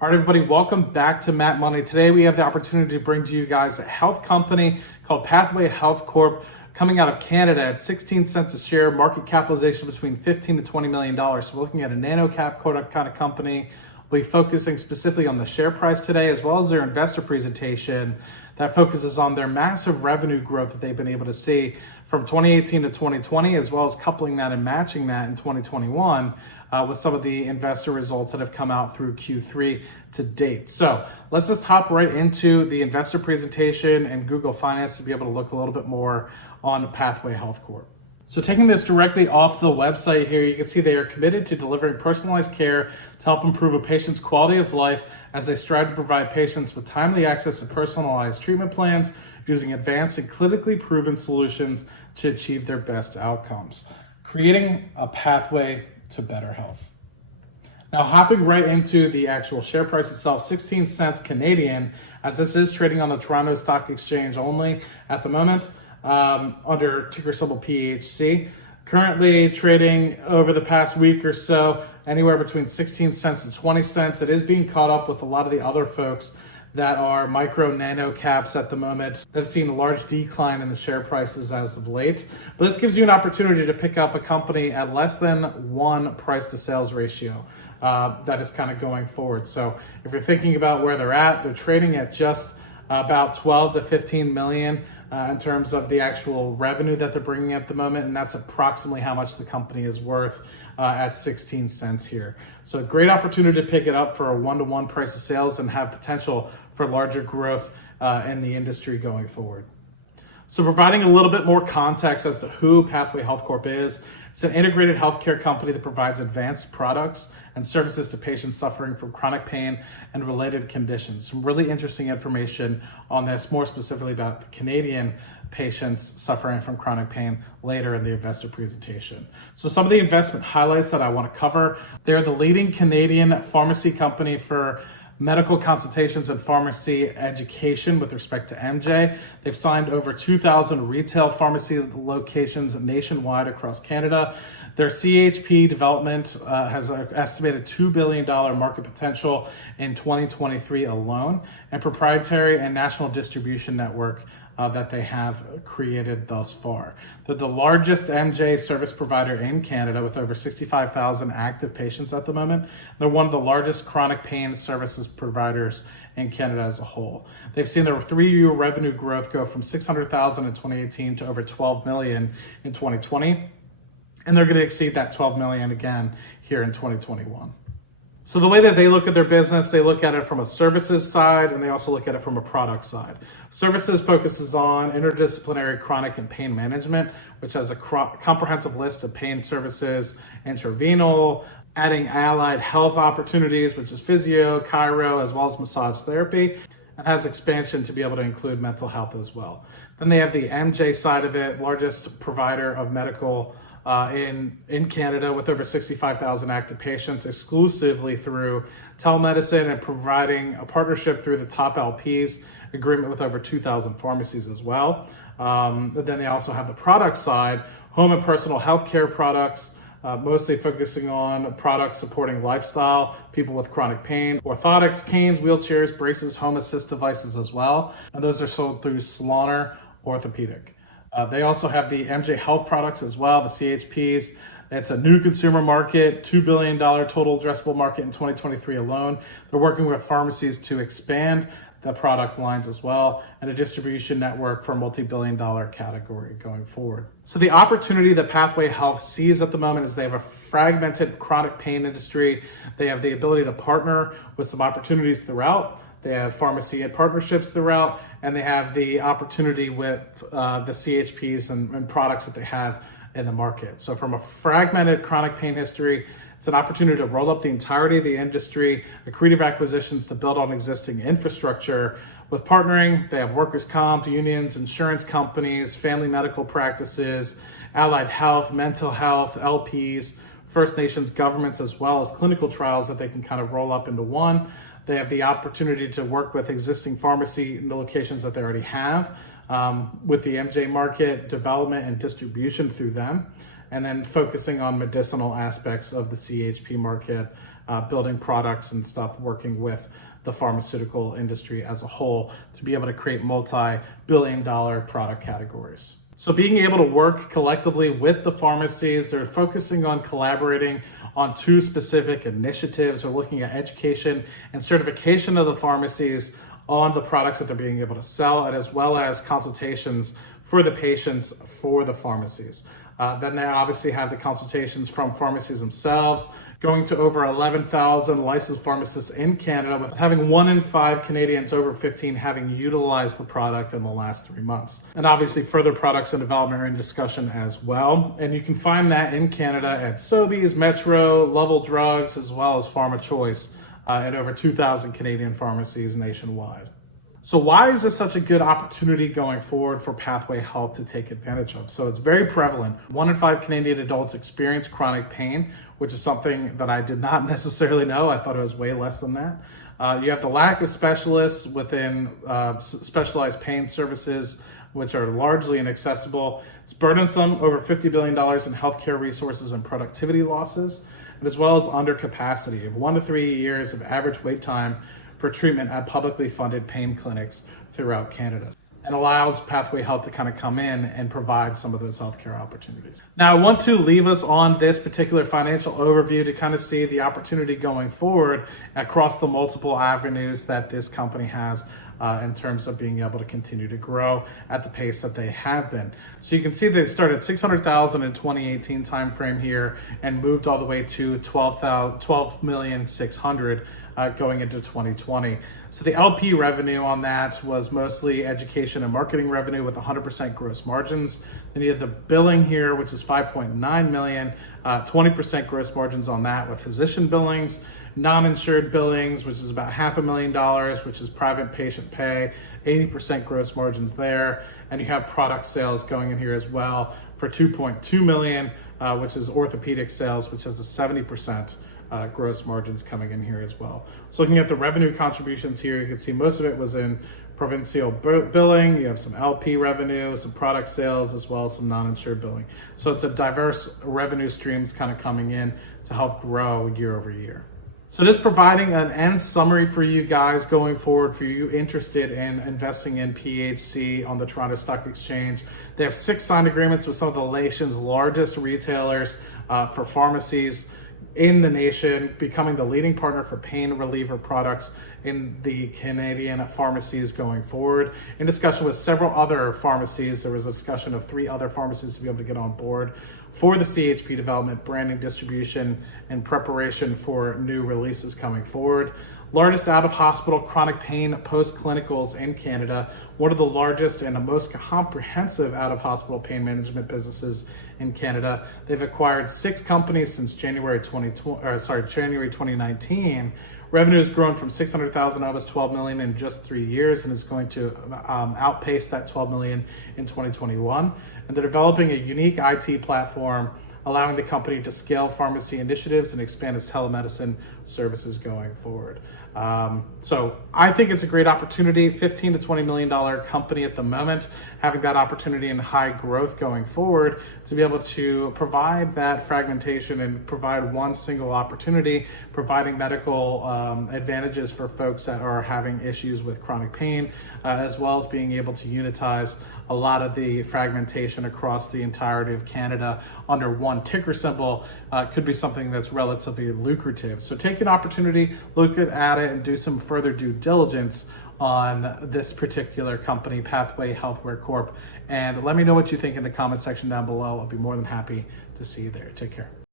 All right, everybody, welcome back to MattMoney. Today we have the opportunity to bring to you guys a health company called Pathway Health Corp, coming out of Canada at 16 cents a share, market capitalization between $15 to $20 million. So we're looking at a nano cap kind of company. We'll be focusing specifically on the share price today, as well as their investor presentation that focuses on their massive revenue growth that they've been able to see from 2018 to 2020, as well as coupling that and matching that in 2021 with some of the investor results that have come out through Q3 to date. So let's just hop right into the investor presentation and Google Finance to be able to look a little bit more on Pathway Health Corp. So taking this directly off the website here, you can see they are committed to delivering personalized care to help improve a patient's quality of life as they strive to provide patients with timely access to personalized treatment plans using advanced and clinically proven solutions to achieve their best outcomes, creating a pathway to better health. Now, hopping right into the actual share price itself, 16 cents Canadian, as this is trading on the Toronto Stock Exchange only at the moment, under ticker symbol PHC. Currently trading over the past week or so, anywhere between 16 cents and 20 cents. It is being caught up with a lot of the other folks that are micro nano caps at the moment. They've seen a large decline in the share prices as of late, but this gives you an opportunity to pick up a company at less than 1 price to sales ratio that is kind of going forward. So if you're thinking about where they're trading at just about 12 to 15 million in terms of the actual revenue that they're bringing at the moment, and that's approximately how much the company is worth at 16 cents here. So a great opportunity to pick it up for a 1-to-1 price of sales and have potential for larger growth in the industry going forward. So providing a little bit more context as to who Pathway Health Corp is, it's an integrated healthcare company that provides advanced products and services to patients suffering from chronic pain and related conditions. Some really interesting information on this, more specifically about the Canadian patients suffering from chronic pain later in the investor presentation. So some of the investment highlights that I want to cover, they're the leading Canadian pharmacy company for medical consultations and pharmacy education with respect to MJ. They've signed over 2,000 retail pharmacy locations nationwide across Canada. Their CHP development has an estimated $2 billion market potential in 2023 alone, and proprietary and national distribution network that they have created thus far. They're the largest MJ service provider in Canada with over 65,000 active patients at the moment. They're one of the largest chronic pain services providers in Canada as a whole. They've seen their 3-year revenue growth go from 600,000 in 2018 to over 12 million in 2020. And they're going to exceed that 12 million again here in 2021. So the way that they look at their business, they look at it from a services side, and they also look at it from a product side. Services focuses on interdisciplinary chronic and pain management, which has a comprehensive list of pain services, intravenous, adding allied health opportunities, which is physio, chiro, as well as massage therapy, and has expansion to be able to include mental health as well. Then they have the MJ side of it, largest provider of medical in Canada with over 65,000 active patients exclusively through telemedicine and providing a partnership through the top LPs agreement with over 2,000 pharmacies as well. But then they also have the product side, home and personal healthcare products, mostly focusing on products supporting lifestyle, people with chronic pain, orthotics, canes, wheelchairs, braces, home assist devices as well. And those are sold through Slaughter Orthopedic. They also have the MJ Health products as well, the CHPs. It's a new consumer market, $2 billion total addressable market in 2023 alone. They're working with pharmacies to expand the product lines as well, and a distribution network for a multi-billion-dollar category going forward. So the opportunity that Pathway Health sees at the moment is they have a fragmented chronic pain industry. They have the ability to partner with some opportunities throughout. They have pharmacy and partnerships throughout, and they have the opportunity with the CHPs and products that they have in the market. So from a fragmented chronic pain history, it's an opportunity to roll up the entirety of the industry, accretive acquisitions to build on existing infrastructure. With partnering, they have workers' comp, unions, insurance companies, family medical practices, allied health, mental health, LPs, First Nations governments, as well as clinical trials that they can kind of roll up into one. They have the opportunity to work with existing pharmacy in the locations that they already have with the MJ market, development and distribution through them, and then focusing on medicinal aspects of the CHP market building products and stuff, working with the pharmaceutical industry as a whole to be able to create multi-billion-dollar product categories. So being able to work collectively with the pharmacies, they're focusing on collaborating on two specific initiatives. They're looking at education and certification of the pharmacies on the products that they're being able to sell, and as well as consultations for the patients for the pharmacies. Then they obviously have the consultations from pharmacies themselves, going to over 11,000 licensed pharmacists in Canada, with having 1 in 5 Canadians over 15 having utilized the product in the last 3 months. And obviously further products in development are in discussion as well. And you can find that in Canada at Sobeys, Metro, Level Drugs, as well as Pharma Choice at over 2,000 Canadian pharmacies nationwide. So why is this such a good opportunity going forward for Pathway Health to take advantage of? So it's very prevalent. 1 in 5 Canadian adults experience chronic pain, which is something that I did not necessarily know. I thought it was way less than that. You have the lack of specialists within specialized pain services, which are largely inaccessible. It's burdensome, over $50 billion in healthcare resources and productivity losses, and as well as undercapacity of 1 to 3 years of average wait time for treatment at publicly funded pain clinics throughout Canada, and allows Pathway Health to kind of come in and provide some of those healthcare opportunities. Now, I want to leave us on this particular financial overview to kind of see the opportunity going forward across the multiple avenues that this company has in terms of being able to continue to grow at the pace that they have been. So you can see they started 600,000 in 2018 timeframe here and moved all the way to 12,600,000 going into 2020. So the LP revenue on that was mostly education and marketing revenue with 100% gross margins. Then you have the billing here, which is 5.9 million, 20% gross margins on that with physician billings. Non-insured billings, which is about $500,000, which is private patient pay, 80% gross margins there. And you have product sales going in here as well for 2.2 million, which is orthopedic sales, which has a 70% gross margins coming in here as well. So looking at the revenue contributions here, you can see most of it was in provincial billing. You have some LP revenue, some product sales, as well as some non-insured billing. So it's a diverse revenue streams kind of coming in to help grow year over year. So just providing an end summary for you guys going forward, for you interested in investing in PHC on the Toronto Stock Exchange. They have 6 signed agreements with some of the nation's largest retailers for pharmacies in the nation, becoming the leading partner for pain reliever products in the Canadian pharmacies going forward. In discussion with several other pharmacies, there was a discussion of 3 other pharmacies to be able to get on board for the CHP development, branding, distribution, and preparation for new releases coming forward. Largest out-of-hospital chronic pain post-clinicals in Canada, one of the largest and the most comprehensive out-of-hospital pain management businesses in Canada. They've acquired 6 companies since January 2019. Revenue has grown from 600,000 to almost 12 million in just 3 years, and is going to outpace that 12 million in 2021. And they're developing a unique IT platform, allowing the company to scale pharmacy initiatives and expand its telemedicine services going forward. So I think it's a great opportunity. $15 to $20 million company at the moment, having that opportunity in high growth going forward to be able to provide that fragmentation and provide one single opportunity, providing medical advantages for folks that are having issues with chronic pain, as well as being able to unitize a lot of the fragmentation across the entirety of Canada under one ticker symbol could be something that's relatively lucrative. So take an opportunity, look at it, and do some further due diligence on this particular company, Pathway Healthcare Corp. And let me know what you think in the comment section down below. I'll be more than happy to see you there. Take care.